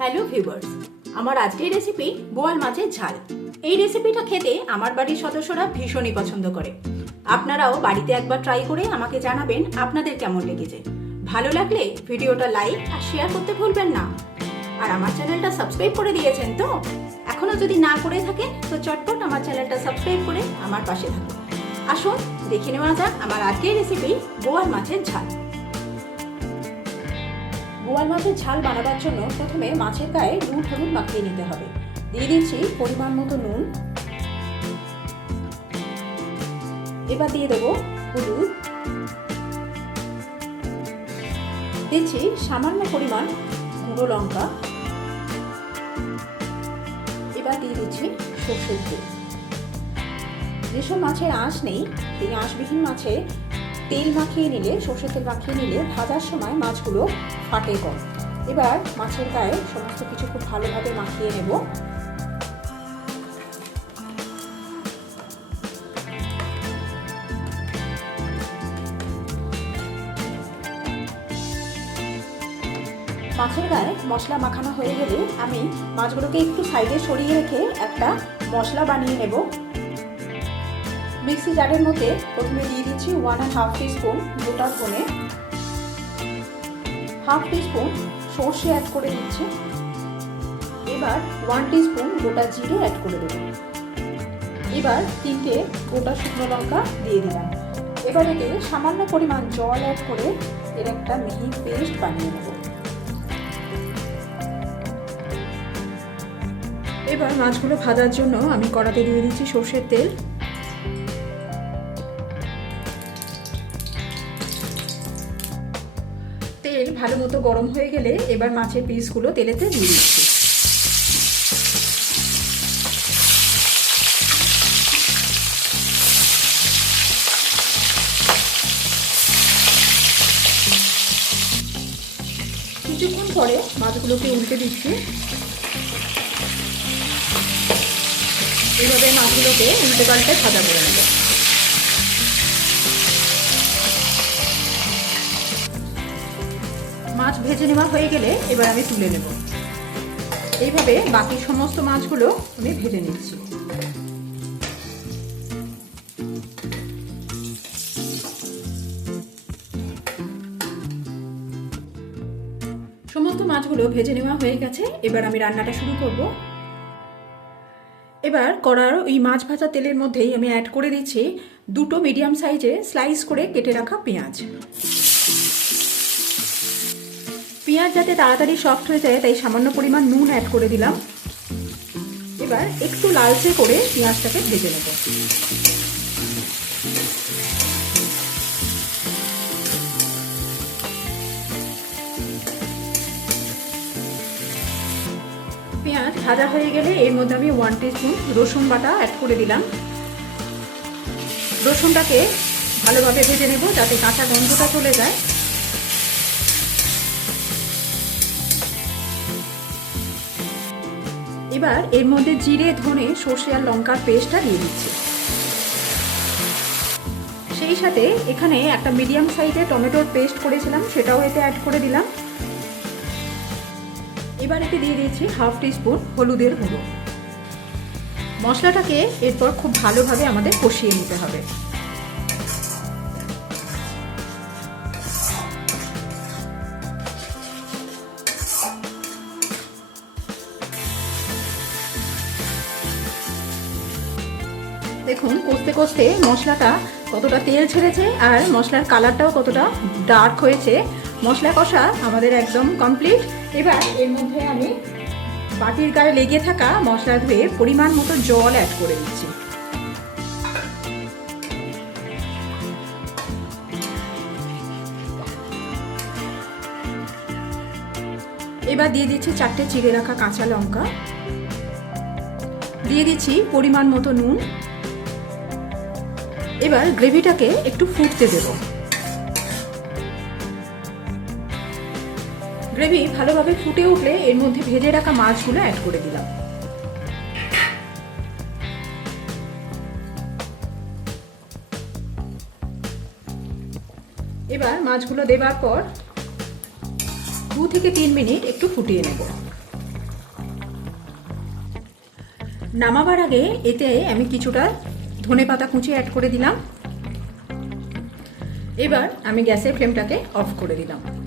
Hello viewers আমার আজকের recipe বোয়াল মাছের ঝাল। এই রেসিপিটা খেতে আমার বাড়ির সদস্যরা ভীষণই পছন্দ করে। আপনারাও বাড়িতে একবার ট্রাই করে আমাকে জানাবেন আপনাদের কেমন লেগেছে। ভালো লাগলে ভিডিওটা লাইক আর শেয়ার করতে ভুলবেন না। আর আমার চ্যানেলটা সাবস্ক্রাইব করে দিয়েছেন তো? এখনও যদি না করে থাকেন, তো চটপট আমার চ্যানেলটা সাবস্ক্রাইব করে আমার পাশে থাকুন। আসুন, দেখে নেওয়া যাক আমার আজকের রেসিপি বোয়াল মাছের ঝাল। বোয়াল মাছের ঝাল বানাবার জন্য প্রথমে মাছের গায়ে নুন, হলুদ মাখিয়ে নিতে হবে। দিয়ে দিচ্ছি পরিমাণ মতো নুন। এবার দিয়ে দেবো হলুদ। দিচ্ছি সামান্য পরিমাণ গুঁড়ো লঙ্কা। এবার দিয়ে দিচ্ছি সর্ষের তেল। যেসব মাছের আঁশ নেই, সেই আঁশবিহীন মাছে তেল মাখিয়ে নিলে, সর্ষের তেল মাখিয়ে নিলে ভাজার সময় মাছগুলো ফাটে কম। এবার মাছের গায়ে সমস্ত কিছু খুব ভালোভাবে মাখিয়ে নেব। মাছের গায়ে মশলা মাখানো হয়ে গেলে আমি মাছগুলোকে একটু সাইডে সরিয়ে রেখে একটা মশলা বানিয়ে নেব। মিক্সি জারের মধ্যে প্রথমে দিয়ে দিচ্ছি ওয়ান অ্যান্ড হাফ স্পুন গোটা ফোনে হাফ স্পুন সর্ষে অ্যাড করে দিচ্ছি। এবার ওয়ান স্পুন গোটা জিরে অ্যাড করে দেব। এবার তিনটে গোটা শুকনো লঙ্কা দিয়ে দিলাম। এবার এতে সামান্য পরিমাণ জল অ্যাড করে এর একটা মিহি পেস্ট বানিয়ে নেব। এবার মাছগুলো ভাজার জন্য আমি কড়াতে দিয়ে দিচ্ছি সর্ষের তেল। তেল ভালো মতো গরম হয়ে গেলে এবার মাছের পিসগুলো তেলেতে দিয়ে দিচ্ছি। কিছুক্ষণ পরে মাছগুলোকে উল্টে দিচ্ছি। এইভাবে মাছগুলোকে উল্টে পাল্টে ভাজা করে নেব। মাছ ভেজে নেওয়া হয়ে গেলে এবার আমি তুলে নেব। এইভাবে বাকি সমস্ত মাছগুলো আমি ভেজে নিচ্ছি। সমস্ত মাছগুলো ভেজে নেওয়া হয়ে গেছে, এবার আমি রান্নাটা শুরু করব। এবার কড়ার ওই মাছ ভাজা তেলের মধ্যেই আমি অ্যাড করে দিচ্ছি দুটো মিডিয়াম সাইজে স্লাইস করে কেটে রাখা পেঁয়াজ। পেঁয়াজ যাতে তাড়াতাড়ি সফট হয়ে যায়, তাই সামান্য পরিমাণ নুন অ্যাড করে দিলাম। এবার একটু লালচে করে পেঁয়াজটাকে ভেজে নেব। পেঁয়াজ ভাজা হয়ে গেলে এর মধ্যে আমি ওয়ান টিস্পুন রসুন বাটা অ্যাড করে দিলাম। রসুনটাকে ভালোভাবে ভেজে নেব যাতে কাঁচা গন্ধটা চলে যায়। এবার এর মধ্যে জিরে, ধনে, সর্ষে আর লঙ্কার পেস্টটা দিয়ে দিচ্ছি। সেই সাথে এখানে একটা মিডিয়াম সাইজের টমেটোর পেস্ট করেছিলাম, সেটাও এতে অ্যাড করে দিলাম। এবার এতে দিয়ে দিচ্ছি হাফ টিস্পুন হলুদের গুঁড়ো। মশলাটাকে এরপর খুব ভালোভাবে আমাদের কষিয়ে নিতে হবে। দেখুন, কষতে কষতে মশলাটা কতটা তেল ছেড়েছে আর মশলার কালারটাও কতটা ডার্ক হয়েছে। মশলা কষা আমাদের একদম কমপ্লিট এবার এর মধ্যে আমি বাটির গায়ে লেগে থাকা মশলা ধুয়ে পরিমাণ মতো জল অ্যাড করে দিচ্ছি। এবার দিয়ে দিচ্ছি চারটে চিড়ে রাখা কাঁচা লঙ্কা। দিয়ে দিচ্ছি পরিমাণ মতো নুন। এবার গ্রেভিটাকে একটু ফুটতে দেব। গ্রেভি ভালোভাবে ফুটে উঠলে এর মধ্যে ভেজে রাখা মাছগুলো অ্যাড করে দিলাম। এবার মাছগুলো দেবার পর দু থেকে তিন মিনিট একটু ফুটিয়ে নেব। নামাবার আগে এতে আমি কিছুটা ধনে পাতা কুচি অ্যাড করে দিলাম। এবার আমি গ্যাসের ফ্লেমটাকে অফ করে দিলাম।